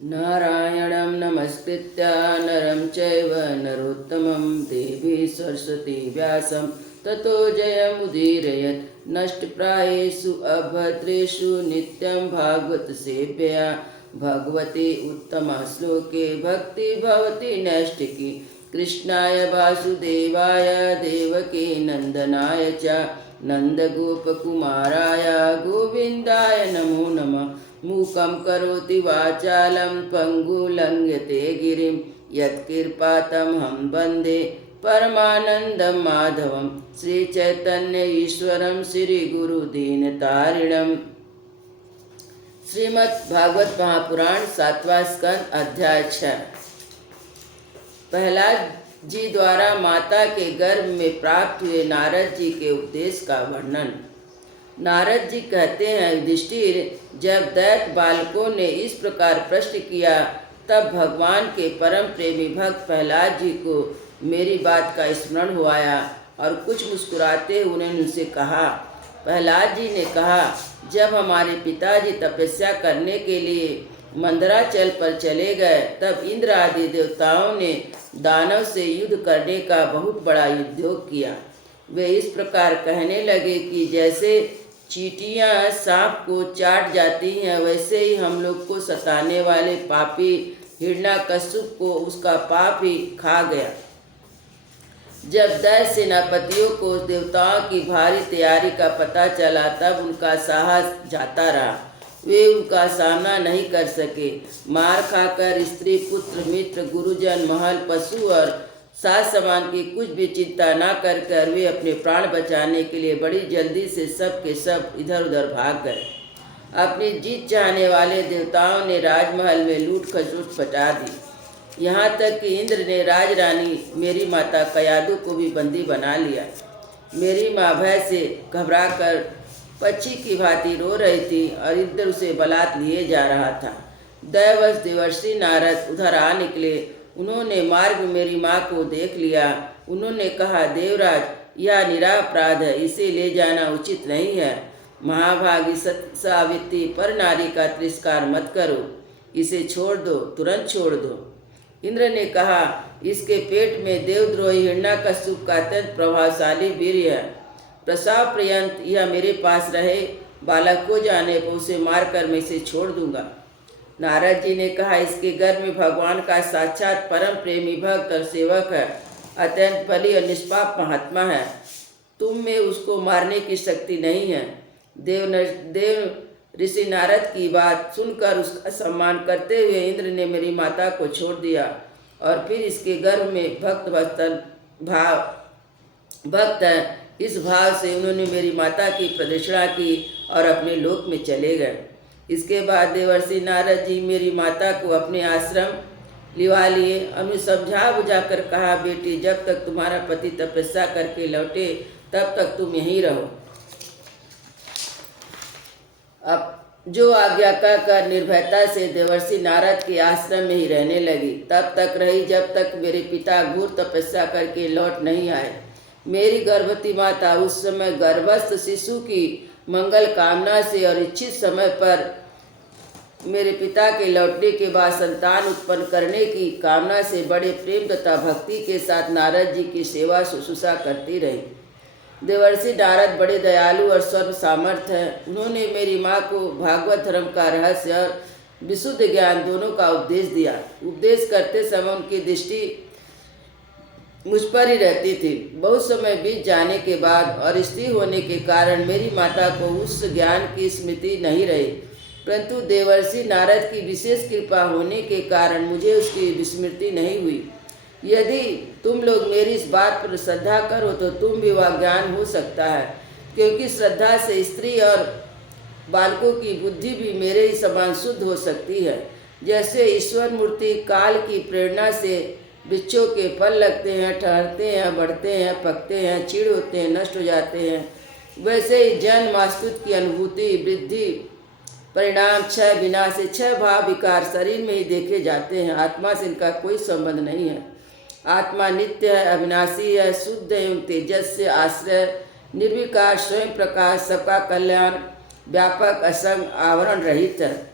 नारायणं नमस्कृत्य नरं चैव नरोत्तमं देवी सरस्वती व्यासं ततो जयमुदीरयत्। नष्टप्रायेषु अभद्रेषु नित्यं भागवत सेव्यया भगवती उत्तमश्लोके भक्ति भवति नैष्ठिकी। कृष्णाय वासुदेवाय देवकी नन्दनाय च नन्दगोपकुमाराय गोविन्दाय नमो नमः। मूकं करोति वाचालं पङ्गुलङ्घ्यते गिरिं यत्कृपातमहं वन्दे परमानन्दं माधवं। श्रीचैतन्य ईश्वरं श्रीगुरुदीनतारिणं। श्रीमद्भागवत महापुराण 7वां स्कंद अध्याय 6। प्रहलाद जी द्वारा माता के गर्भ में प्राप्त हुए नारद जी के उपदेश का वर्णन। नारद जी कहते हैं, युधिष्ठिर, जब दैत्य बालकों ने इस प्रकार प्रश्न किया तब भगवान के परम प्रेमी भक्त प्रहलाद जी को मेरी बात का स्मरण हुआया और कुछ मुस्कुराते हुए उन्होंने उनसे कहा। प्रहलाद जी ने कहा, जब हमारे पिताजी तपस्या करने के लिए मंदराचल पर चले गए तब इंद्र आदि देवताओं ने दानव से युद्ध करने का बहुत बड़ा उद्योग किया। वे इस प्रकार कहने लगे कि जैसे चींटियां सांप को चाट जाती हैं वैसे ही हम लोग को सताने वाले पापी हिरण्याकश्यप को उसका पाप ही खा गया। जब दैत्य सेनापतियों को देवताओं की भारी तैयारी का पता चला तब उनका साहस जाता रहा। वे उनका सामना नहीं कर सके। मार खाकर स्त्री पुत्र मित्र गुरुजन महल पशु और साज सामान की कुछ भी चिंता न कर वे अपने प्राण बचाने के लिए बड़ी जल्दी से सब के सब इधर उधर भाग गए। अपनी जीत चाहने वाले देवताओं ने राजमहल में लूट खसूट पटा दी। यहाँ तक कि इंद्र ने राजरानी मेरी माता कयादु को भी बंदी बना लिया। मेरी माँ भय से घबराकर पक्षी की भांति रो रही थी और इंद्र उसे बलात् लिए जा रहा था। दैवश देवर्षि नारद उधर आ निकले। उन्होंने मार्ग में मेरी माँ को देख लिया। उन्होंने कहा, देवराज, यह निरापराध है, इसे ले जाना उचित नहीं है। महाभागी सावित्री पर नारी का तिरस्कार मत करो, इसे छोड़ दो, तुरंत छोड़ दो। इंद्र ने कहा, इसके पेट में देवद्रोही हिरण्याकश्यप का अत्यंत प्रभावशाली वीर्य है। प्रसव पर्यंत यह मेरे पास रहे, बालक को जाने पर उसे मारकर मैं इसे छोड़ दूंगा। नारद जी ने कहा, इसके गर्भ में भगवान का साक्षात परम प्रेमी भक्त और सेवक है, अत्यंत बली और निष्पाप महात्मा है। तुम में उसको मारने की शक्ति नहीं है। देव ऋषि नारद की बात सुनकर उसका सम्मान करते हुए इंद्र ने मेरी माता को छोड़ दिया और फिर इसके गर्भ में भक्त है इस भाव से उन्होंने मेरी माता की प्रदक्षिणा की और अपने लोक में चले गए। इसके बाद देवर्षि नारद जी मेरी माता को अपने आश्रम लिवा लिए। उन्हें समझा बुझा कर कहा, बेटी, जब तक तुम्हारा पति तपस्या करके लौटे तब तक तुम यहीं रहो। अब जो आज्ञा कर निर्भयता से देवर्षि नारद के आश्रम में ही रहने लगी। तब तक रही जब तक मेरे पिता घोर तपस्या करके लौट नहीं आए। मेरी गर्भवती माता उस समय गर्भस्थ शिशु की मंगल कामना से और इच्छित समय पर मेरे पिता के लौटने के बाद संतान उत्पन्न करने की कामना से बड़े प्रेम तथा भक्ति के साथ नारद जी की सेवा शुश्रूषा करती रही। देवर्षि नारद बड़े दयालु और सर्व सामर्थ्य हैं। उन्होंने मेरी माँ को भागवत धर्म का रहस्य और विशुद्ध ज्ञान दोनों का उपदेश दिया। उपदेश करते समय उनकी दृष्टि मुझ पर ही रहती थी। बहुत समय बीत जाने के बाद और स्त्री होने के कारण मेरी माता को उस ज्ञान की स्मृति नहीं रही, परंतु देवर्षि नारद की विशेष कृपा होने के कारण मुझे उसकी विस्मृति नहीं हुई। यदि तुम लोग मेरी इस बात पर श्रद्धा करो तो तुम भी वह ज्ञान हो सकता है, क्योंकि श्रद्धा से स्त्री और बालकों की बुद्धि भी मेरे ही समान शुद्ध हो सकती है। जैसे ईश्वर मूर्ति काल की प्रेरणा से वृक्षों के फल लगते हैं, ठहरते हैं, बढ़ते हैं, पकते हैं, चीड़ होते हैं, नष्ट हो जाते हैं, वैसे ही जन्म अस्तित्व की अनुभूति वृद्धि परिणाम क्षय विनाश छह भाव विकार शरीर में ही देखे जाते हैं। आत्मा से इनका कोई संबंध नहीं है। आत्मा नित्य है, अविनाशी है, शुद्ध एवं तेजस से आश्रय, निर्विकार, स्वयं प्रकाश, सबका कल्याण, व्यापक, असंग, आवरण रहित है।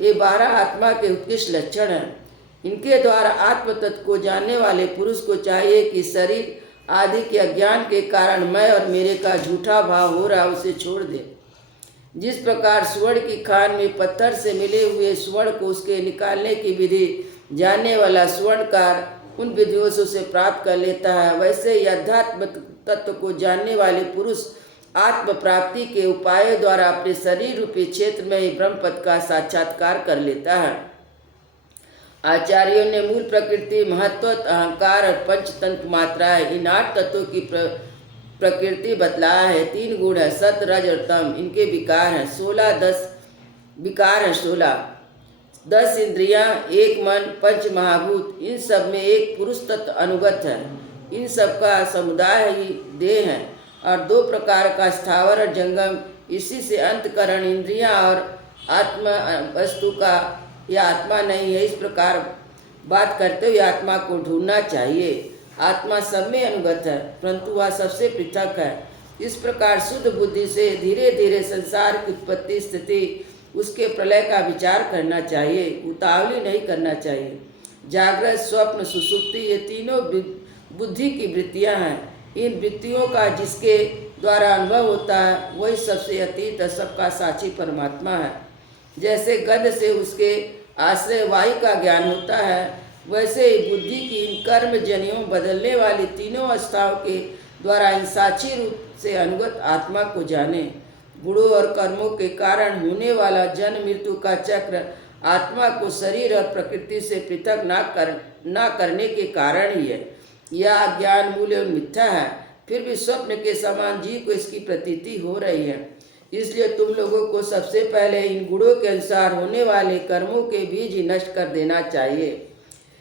ये 12 आत्मा के उत्कृष्ट लक्षण हैं। इनके द्वारा आत्म तत्व को जानने वाले पुरुष को चाहिए कि शरीर आदि के अज्ञान के कारण मैं और मेरे का झूठा भाव हो रहा उसे छोड़ दे। जिस प्रकार स्वर्ण की खान में पत्थर से मिले हुए स्वर्ण को उसके निकालने की विधि जानने वाला स्वर्णकार उन विधियों से उसे प्राप्त कर लेता है, वैसे ही अध्यात्म तत्व को जानने वाले पुरुष आत्म प्राप्ति के उपायों द्वारा अपने शरीर रूपी क्षेत्र में ही ब्रह्म पद का साक्षात्कार कर लेता है। आचार्यों ने मूल प्रकृति, महत्व, अहंकार और पंचतंत्र मात्राएं, इन 8 तत्वों की प्रकृति बतलाया है। 3 गुण है, सत, रज और तम। इनके विकार हैं 16 10 इंद्रियां, 1 मन, 5 महाभूत। इन सब में एक पुरुष तत्व अनुगत है। इन सब का समुदाय ही देह है और 2 प्रकार का स्थावर और जंगम। इसी से अंतकरण, इंद्रियां और आत्मा वस्तु का यह आत्मा नहीं है, इस प्रकार बात करते हुए आत्मा को ढूंढना चाहिए। आत्मा सब में अनुगत है, परंतु वह सबसे पृथक है। इस प्रकार शुद्ध बुद्धि से धीरे धीरे संसार की उत्पत्ति, स्थिति, उसके प्रलय का विचार करना चाहिए, उतावली नहीं करना चाहिए। जागृत, स्वप्न, सुषुप्ति ये तीनों बुद्धि की वृत्तियां हैं। इन वृत्तियों का जिसके द्वारा अनुभव होता है वही सबसे अतीत सबका साक्षी परमात्मा है। जैसे गंध से उसके आश्रय वायु का ज्ञान होता है, वैसे ही बुद्धि की इन कर्म जनियों बदलने वाली तीनों अवस्थाओं के द्वारा इन साक्षी रूप से अनुगत आत्मा को जाने। गुणों और कर्मों के कारण होने वाला जन्म मृत्यु का चक्र आत्मा को शरीर और प्रकृति से पृथक न करने के कारण ही है। यह अज्ञान मूल एवं मिथ्या है, फिर भी स्वप्न के समान जीव को इसकी प्रतीति हो रही है। इसलिए तुम लोगों को सबसे पहले इन गुणों के अनुसार होने वाले कर्मों के बीज ही नष्ट कर देना चाहिए।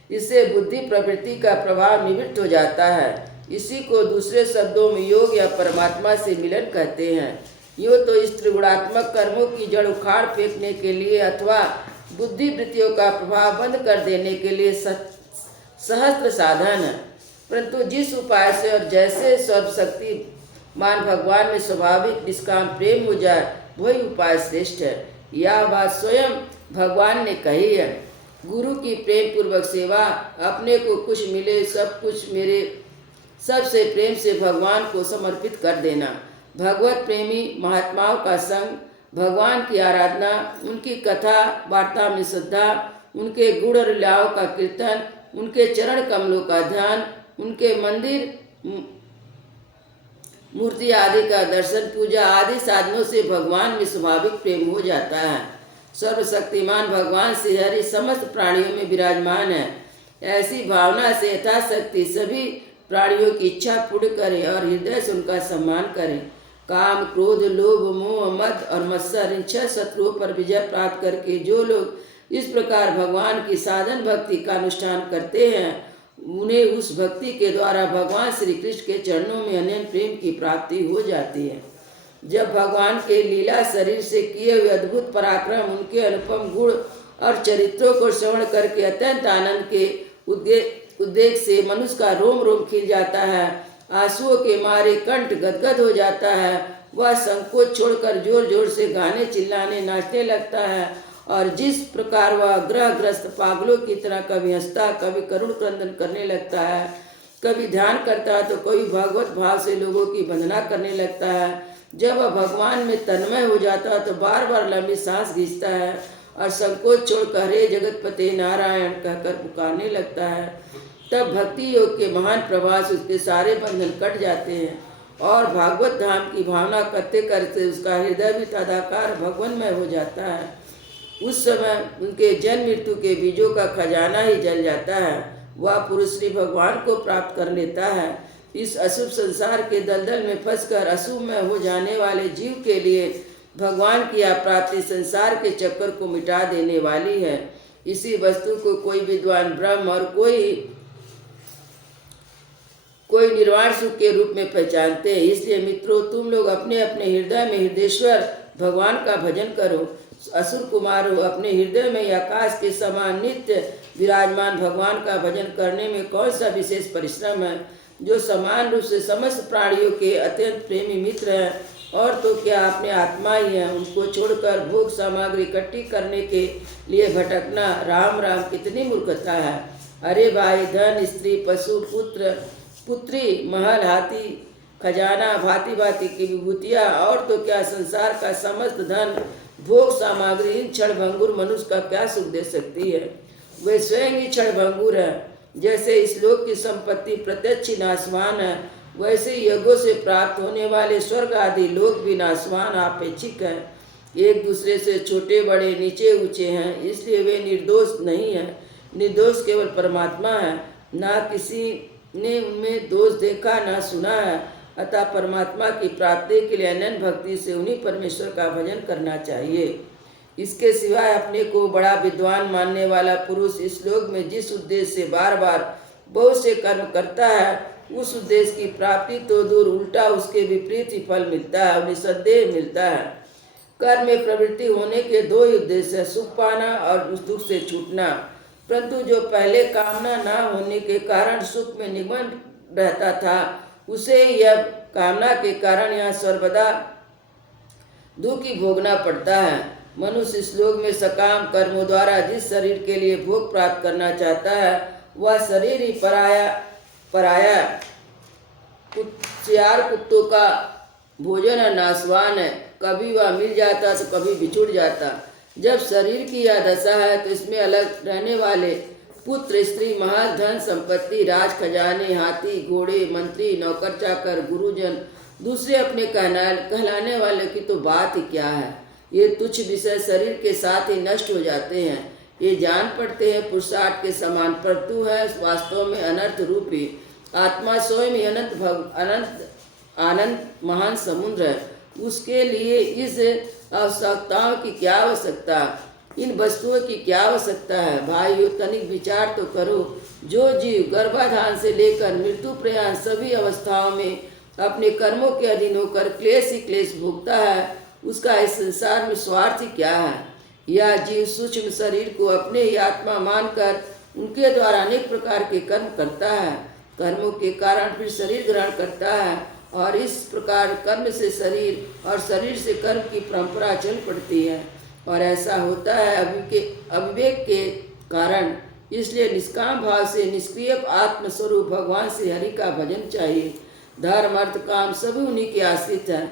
इससे बुद्धि प्रवृत्ति का प्रभाव निवृत्त हो जाता है। इसी को दूसरे शब्दों में योग या परमात्मा से मिलन कहते हैं। यूँ तो इस त्रिगुणात्मक कर्मों की जड़ उखाड़ फेंकने के लिए अथवा बुद्धि वृत्तियों का प्रभाव बंद कर देने के लिए सहस्त्र साधन है, परंतु जिस उपाय से और जैसे सर्वशक्ति मान भगवान में स्वाभाविक निष्काम प्रेम हो जाए वही उपाय श्रेष्ठ है। यह बात स्वयं भगवान ने कही है। गुरु की प्रेम पूर्वक सेवा, अपने को कुछ मिले सब कुछ मेरे, सबसे प्रेम से भगवान को समर्पित कर देना, भगवत प्रेमी महात्माओं का संग, भगवान की आराधना, उनकी कथा वार्ता में श्रद्धा, उनके गुण और लीलाओं का कीर्तन, उनके चरण कमलों का ध्यान, उनके मंदिर मूर्ति आदि का दर्शन, पूजा आदि साधनों से भगवान में स्वाभाविक प्रेम हो जाता है। सर्वशक्तिमान भगवान श्री हरि समस्त प्राणियों में विराजमान है। ऐसी भावना से यथाशक्ति सभी प्राणियों की इच्छा पूर्ण करें और हृदय से उनका सम्मान करें। काम, क्रोध, लोभ, मोह, मद और मत्सर, इन 6 शत्रुओं पर विजय प्राप्त करके जो लोग इस प्रकार भगवान की साधन भक्ति का अनुष्ठान करते हैं, उन्हें उस भक्ति के द्वारा भगवान श्री कृष्ण के चरणों में अनन्य प्रेम की प्राप्ति हो जाती है। जब भगवान के लीला शरीर से किए हुए अद्भुत पराक्रम, उनके अनुपम गुण और चरित्रों को श्रवण करके अत्यंत आनंद के उद्वेग से मनुष्य का रोम रोम खिल जाता है, आंसुओं के मारे कंठ गदगद हो जाता है, वह संकोच छोड़कर जोर जोर से गाने, चिल्लाने, नाचने लगता है और जिस प्रकार वह ग्रहग्रस्त पागलों की तरह कभी हंसता, कभी करुण क्रंदन करने लगता है, कभी ध्यान करता है तो कभी भगवत भाव से लोगों की वंदना करने लगता है। जब वह भगवान में तन्मय हो जाता है तो बार बार लंबी सांस खींचता है और संकोच छोड़कर हरे जगतपते नारायण कहकर पुकारने लगता है। तब भक्ति योग के महान प्रभाव से उसके सारे बंधन कट जाते हैं और भागवत धाम की भावना करते करते उसका हृदय भी तदाकार भगवानमय हो जाता है। उस समय उनके जन्म मृत्यु के बीजों का खजाना ही जल जाता है। वह पुरुष श्री भगवान को प्राप्त कर लेता है। इस अशुभ संसार के दलदल में फंसकर अशुभ में हो जाने वाले जीव के लिए भगवान की प्राप्ति संसार के चक्कर को मिटा देने वाली है। इसी वस्तु को कोई विद्वान ब्रह्म और कोई निर्वाण सुख के रूप में पहचानते हैं। इसलिए मित्रों, तुम लोग अपने अपने हृदय में हृदयेश्वर भगवान का भजन करो। असुर कुमार हो, अपने हृदय में आकाश के समान नित्य विराजमान भगवान का भजन करने में कौन सा विशेष परिश्रम है। जो समान रूप से समस्त प्राणियों के अत्यंत प्रेमी मित्र हैं, और तो क्या अपने आत्मा ही हैं, उनको छोड़कर भोग सामग्री इकट्ठी करने के लिए भटकना, राम राम कितनी मूर्खता है। अरे भाई, धन, स्त्री, पशु, पुत्र, पुत्री, महल, हाथी, खजाना, भांति भांति की विभूतियाँ, और तो क्या संसार का समस्त धन, भोग सामग्री इन क्षणभंगुर मनुष्य का क्या सुख दे सकती है। वे स्वयं ही क्षणभंगुर है। जैसे इस लोक की संपत्ति प्रत्यक्ष नाशवान है, वैसे यज्ञों से प्राप्त होने वाले स्वर्ग आदि लोक भी नाशवान अपेक्षिक है। एक दूसरे से छोटे बड़े नीचे ऊंचे हैं, इसलिए वे निर्दोष नहीं है। निर्दोष केवल परमात्मा है, ना किसी ने उनमें दोष देखा ना सुना है। अतः परमात्मा की प्राप्ति के लिए अनन्य भक्ति से उन्हीं परमेश्वर का भजन करना चाहिए। इसके सिवाय अपने को बड़ा विद्वान मानने वाला पुरुष इस लोक में जिस उद्देश्य से बार बार बहुत से कर्म करता है, उस उद्देश्य की प्राप्ति तो दूर, उल्टा उसके विपरीत ही फल मिलता है, निस्संदेह मिलता है। कर्म में प्रवृत्ति होने के दो ही उद्देश्य है, सुख पाना और उस दुख से छूटना। परंतु जो पहले कामना न होने के कारण सुख में निमग्न रहता था, उसे यह कामना के कारण यहाँ सर्वदा दुख ही भोगना पड़ता है। मनुष्य इस लोक में सकाम कर्मों द्वारा जिस शरीर के लिए भोग प्राप्त करना चाहता है, वह शरीर ही पराया सियार कुत्तों का भोजन है, नाशवान है। कभी वह मिल जाता तो कभी बिछुड़ जाता। जब शरीर की यह दशा है तो इसमें अलग रहने वाले पुत्र, स्त्री, महल, धन, संपत्ति, राज खजाने, हाथी, घोड़े, मंत्री, नौकर चाकर, गुरुजन, दूसरे अपने कहलाने वाले की तो बात ही क्या है। ये तुच्छ विषय शरीर के साथ ही नष्ट हो जाते हैं। ये जान पड़ते हैं पुरुषार्थ के समान, परंतु है वास्तव में अनर्थ रूपी। आत्मा स्वयं ही अनंत आनंद महान समुद्र है। उसके लिए इस आवश्यकताओं की क्या आवश्यकता, इन वस्तुओं की क्या आवश्यकता है। भाइयों, तनिक विचार तो करो। जो जीव गर्भाधान से लेकर मृत्यु पर्यंत सभी अवस्थाओं में अपने कर्मों के अधीन होकर क्लेश ही क्लेश भोगता है, उसका इस संसार में स्वार्थ ही क्या है। यह जीव सूक्ष्म शरीर को अपने ही आत्मा मानकर उनके द्वारा अनेक प्रकार के कर्म करता है। कर्मों के कारण फिर शरीर ग्रहण करता है, और इस प्रकार कर्म से शरीर और शरीर से कर्म की परंपरा चल पड़ती है, और ऐसा होता है अविवेक के कारण। इसलिए निष्काम भाव से निष्क्रिय आत्मस्वरूप भगवान से हरि का भजन चाहिए। धर्म अर्थ काम सभी उन्हीं के आश्रित है,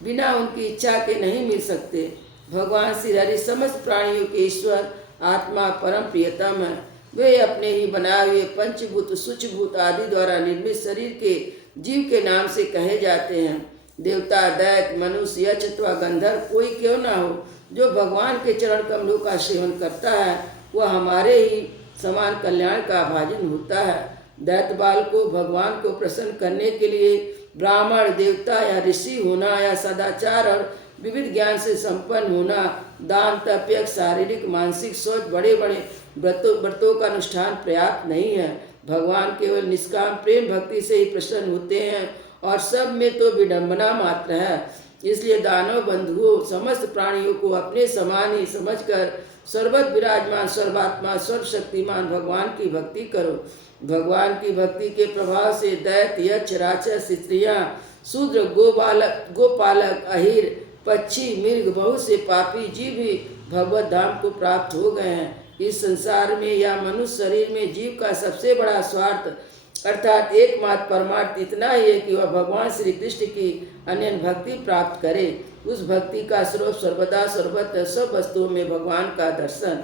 बिना उनकी इच्छा के नहीं मिल सकते। भगवान श्री हरि समस्त प्राणियों के ईश्वर, आत्मा, परम प्रियतम है। वे अपने ही बनाए हुए पंचभूत, सूक्ष्मभूत आदि द्वारा निर्मित शरीर के जीव के नाम से कहे जाते हैं। देवता, दैत्य, मनुष्य, यक्ष अथवा गंधर्व कोई क्यों ना हो, जो भगवान के चरण कमलों का सेवन करता है, वह हमारे ही समान कल्याण का भाजन होता है। दैत्य बाल को भगवान को प्रसन्न करने के लिए ब्राह्मण, देवता या ऋषि होना, या सदाचार और विविध ज्ञान से संपन्न होना, दान, तप, यज्ञ, शारीरिक मानसिक शौच, बड़े बड़े व्रतों का अनुष्ठान पर्याप्त नहीं है। भगवान केवल निष्काम प्रेम भक्ति से ही प्रसन्न होते हैं, और सब में तो विडंबना मात्र है। इसलिए दानव बंधुओं, समस्त प्राणियों को अपने समान ही समझकर सर्वत्र विराजमान सर्वात्मा सर्वशक्तिमान भगवान की भक्ति करो। भगवान की भक्ति के प्रभाव से दैत्य, यक्ष, राक्षस, स्त्रियाँ, शूद्र, गोपालक, अहिर, पक्षी, मृग, बहुत से पापी जीव भी भगवत धाम को प्राप्त हो गए हैं। इस संसार में या मनुष्य शरीर में जीव का सबसे बड़ा स्वार्थ अर्थात एकमात्र परमार्थ इतना ही है कि वह भगवान श्री कृष्ण की अनन्य भक्ति प्राप्त करे। उस भक्ति का स्रोत सर्वदा सर्वत्र सब वस्तुओं में भगवान का दर्शन